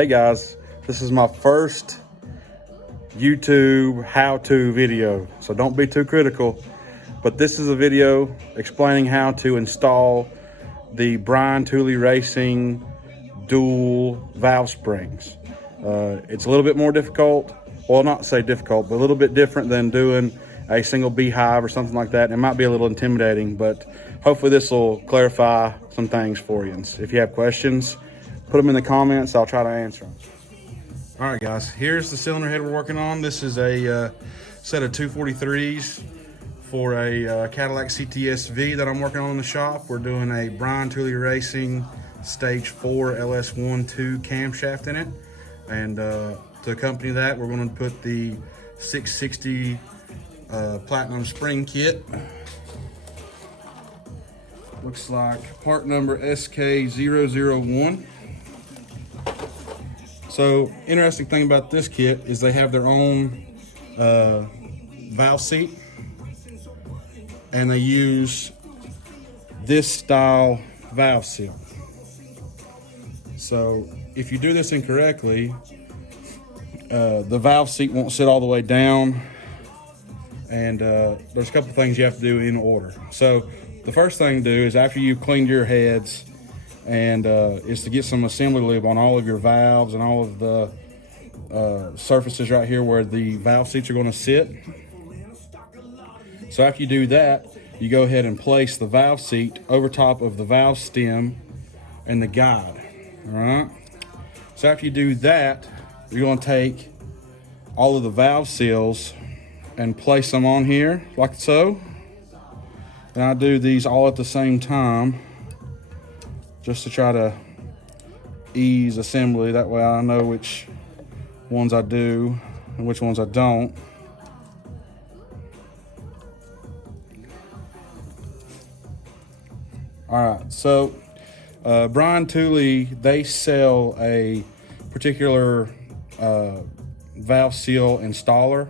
Hey guys, this is my first YouTube how-to video, so don't be too critical, but this is a video explaining how to install the Brian Tooley Racing dual valve springs. It's a little bit more difficult, well, not say difficult, but a little bit different than doing a single beehive or something like that. It might be a little intimidating, but hopefully this will clarify some things for you. And if you have questions, put them in the comments. I'll try to answer them. All right, guys, here's the cylinder head we're working on. This is a set of 243s for a Cadillac CTS-V that I'm working on in the shop. We're doing a Brian Tooley Racing Stage 4 LS12 camshaft in it. And to accompany that, we're going to put the 660 Platinum spring kit. Looks like part number SK001. So, interesting thing about this kit is they have their own valve seat, and they use this style valve seal. So if you do this incorrectly, the valve seat won't sit all the way down, and there's a couple things you have to do in order. So the first thing to do is, after you've cleaned your heads, and is to get some assembly lube on all of your valves and all of the surfaces right here where the valve seats are going to sit. So after you do that, you go ahead and place the valve seat over top of the valve stem and the guide. All right. So after you do that, you're going to take all of the valve seals and place them on here like so. And I do these all at the same time, just to try to ease assembly. That way I know which ones I do and which ones I don't. All right, so Brian Tooley, they sell a particular valve seal installer.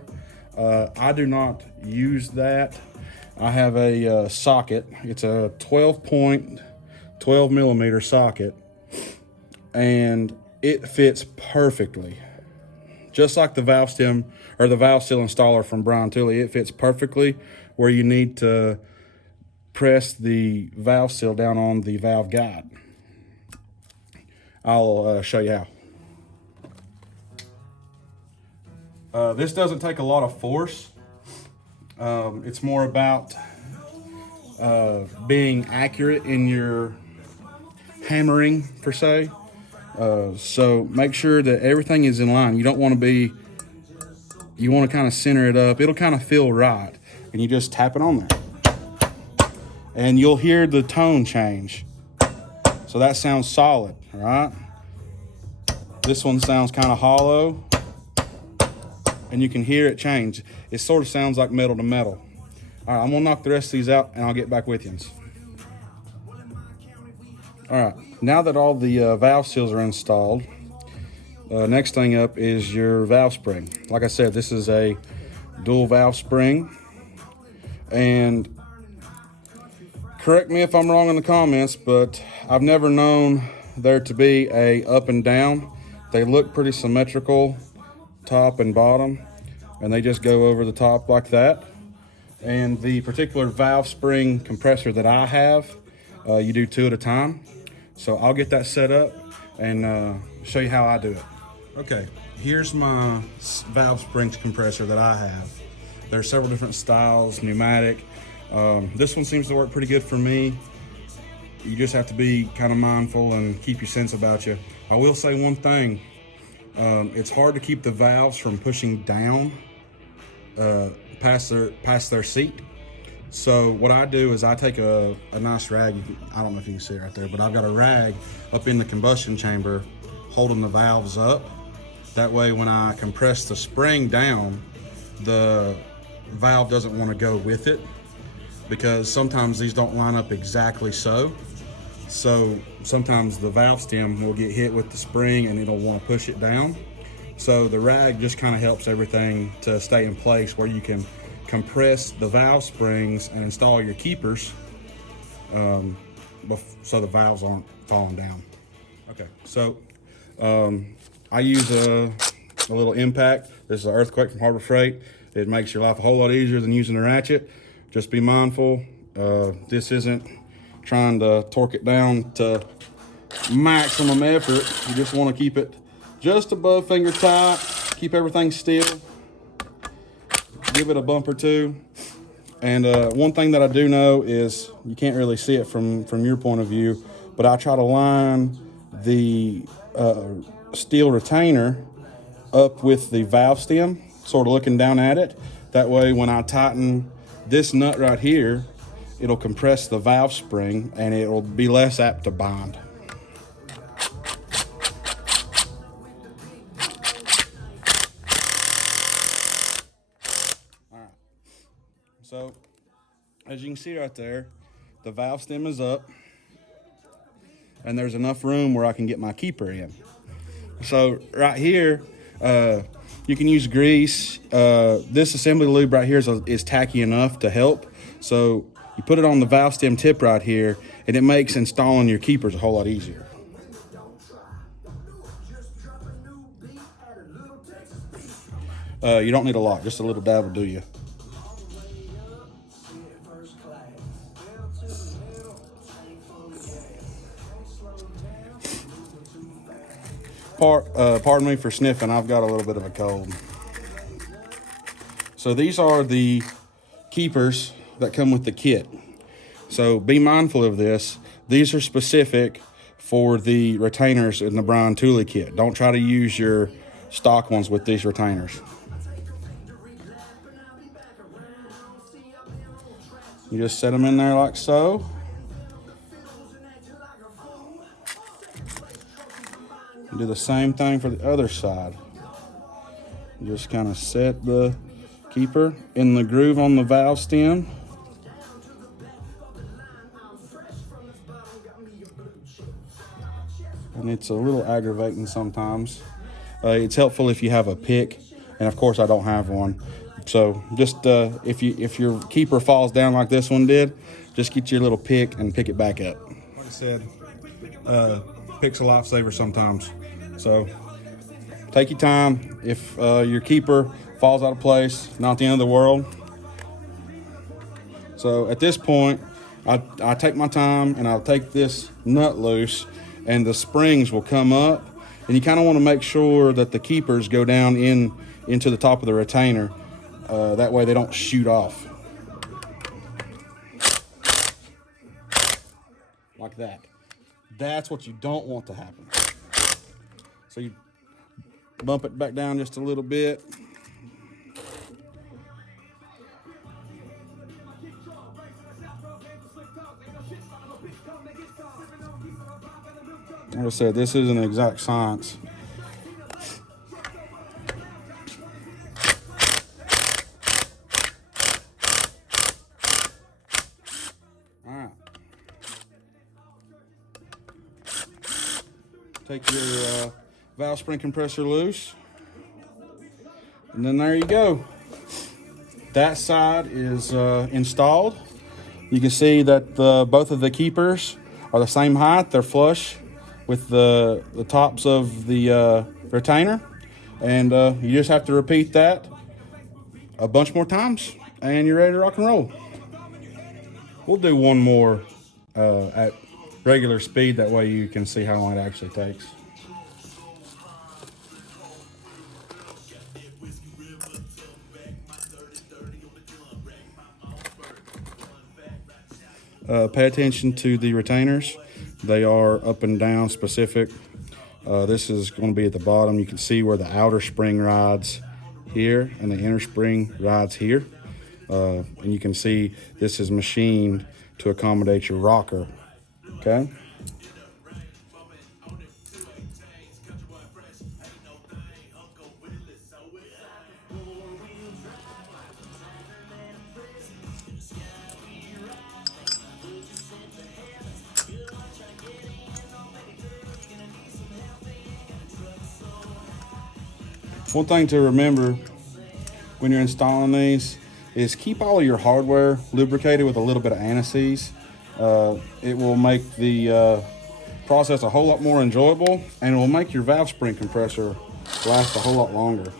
I do not use that. I have a socket. It's a 12 millimeter socket, and it fits perfectly. Just like the valve stem or the valve seal installer from Brian Tooley, it fits perfectly where you need to press the valve seal down on the valve guide. I'll show you how. This doesn't take a lot of force. It's more about being accurate in your hammering, per se. So make sure that everything is in line. You don't want to be, you want to kind of center it up. It'll kind of feel right. And you just tap it on there. And you'll hear the tone change. So that sounds solid, all right? This one sounds kind of hollow, and you can hear it change. It sort of sounds like metal to metal. All right, I'm gonna knock the rest of these out and I'll get back with you. All right, now that all the valve seals are installed, next thing up is your valve spring. Like I said, this is a dual valve spring, and correct me if I'm wrong in the comments, but I've never known there to be a up and down. They look pretty symmetrical, top and bottom, and they just go over the top like that. And the particular valve spring compressor that I have, you do 2 at a time. So I'll get that set up and show you how I do it. Okay, here's my valve springs compressor that I have. There are several different styles, pneumatic. This one seems to work pretty good for me. You just have to be kind of mindful and keep your sense about you. I will say one thing. It's hard to keep the valves from pushing down past their seat. So what I do is I take a nice rag. I don't know if you can see it right there, but I've got a rag up in the combustion chamber holding the valves up. That way when I compress the spring down, the valve doesn't want to go with it, because sometimes these don't line up exactly so. So sometimes the valve stem will get hit with the spring and it'll want to push it down. So the rag just kind of helps everything to stay in place, where you can compress the valve springs and install your keepers so the valves aren't falling down. Okay, so I use a little impact. This is an earthquake from Harbor Freight. It makes your life a whole lot easier than using a ratchet. Just be mindful. This isn't trying to torque it down to maximum effort. You just want to keep it just above finger tight. Keep everything still. Give it a bump or two. And one thing that I do know is, you can't really see it from your point of view, but I try to line the steel retainer up with the valve stem, sort of looking down at it. That way when I tighten this nut right here, it'll compress the valve spring and it'll be less apt to bind. All right. So as you can see right there, the valve stem is up and there's enough room where I can get my keeper in. So right here, you can use grease. This assembly lube right here is tacky enough to help. So you put it on the valve stem tip right here, and it makes installing your keepers a whole lot easier. You don't need a lot, just a little dab will do you. Pardon me for sniffing, I've got a little bit of a cold. So these are the keepers that come with the kit. So be mindful of this. These are specific for the retainers in the Brian Tooley kit. Don't try to use your stock ones with these retainers. You just set them in there like so. Do the same thing for the other side. Just kind of set the keeper in the groove on the valve stem. And it's a little aggravating sometimes. It's helpful if you have a pick, and of course I don't have one. So just if your keeper falls down like this one did, just get your little pick and pick it back up. Like I said, pick's a lifesaver sometimes. So take your time. If your keeper falls out of place, not the end of the world. So at this point, I take my time and I'll take this nut loose, and the springs will come up, and you kind of want to make sure that the keepers go down into the top of the retainer. That way they don't shoot off. Like that. That's what you don't want to happen. So you bump it back down just a little bit. Like I said, this isn't an exact science. All right. Take your valve spring compressor loose, and then there you go. That side is installed. You can see that both of the keepers are the same height. They're flush with the tops of the retainer, and you just have to repeat that a bunch more times and you're ready to rock and roll. We'll do one more at regular speed, that way you can see how long it actually takes. Pay attention to the retainers. They are up and down specific. This is going to be at the bottom. You can see where the outer spring rides here and the inner spring rides here. And you can see this is machined to accommodate your rocker. Okay. One thing to remember when you're installing these is keep all of your hardware lubricated with a little bit of anti-seize. It will make the process a whole lot more enjoyable, and it will make your valve spring compressor last a whole lot longer.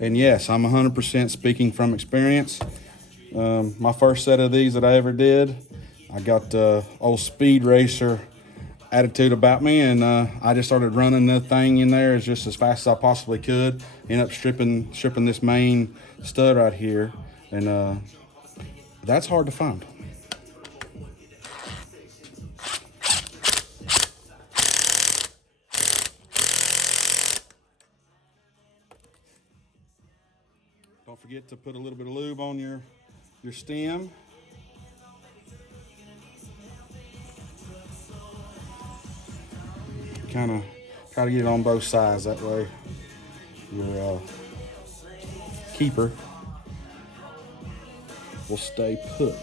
And yes, I'm 100% speaking from experience. My first set of these that I ever did, I got the old speed racer attitude about me, and I just started running the thing in there just as fast as I possibly could. Ended up stripping this main stud right here, and that's hard to find. Don't forget to put a little bit of lube on your stem. Kind of try to get it on both sides, that way your keeper will stay put.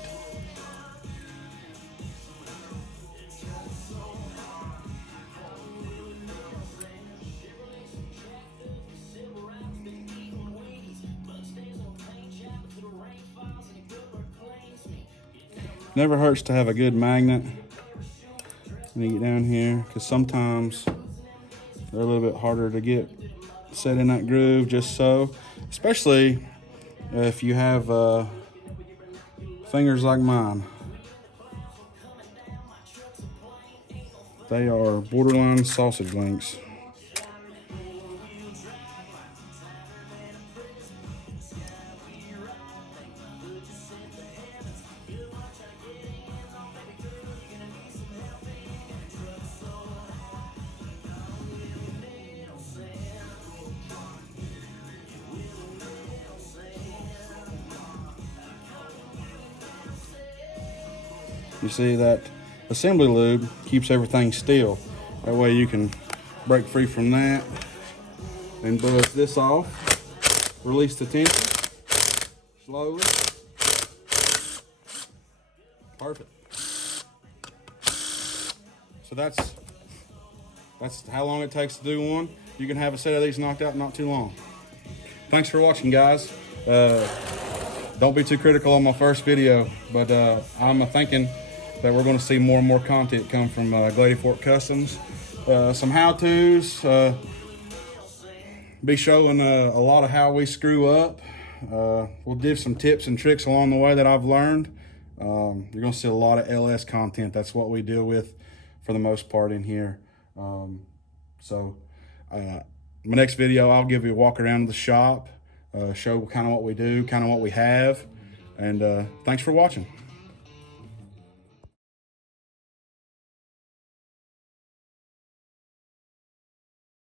Never hurts to have a good magnet when you get down here, because sometimes they're a little bit harder to get set in that groove just so, especially if you have fingers like mine. They are borderline sausage links. You see that assembly lube keeps everything still. That way you can break free from that and buzz this off. Release the tension slowly. Perfect. So that's how long it takes to do one. You can have a set of these knocked out in not too long. Thanks for watching, guys. Don't be too critical on my first video, but I'm thinking that we're going to see more and more content come from Glady Fork Customs. Some how-tos, be showing a lot of how we screw up. We'll give some tips and tricks along the way that I've learned. You're going to see a lot of LS content. That's what we deal with for the most part in here. My next video, I'll give you a walk around the shop, show kind of what we do, kind of what we have, and thanks for watching.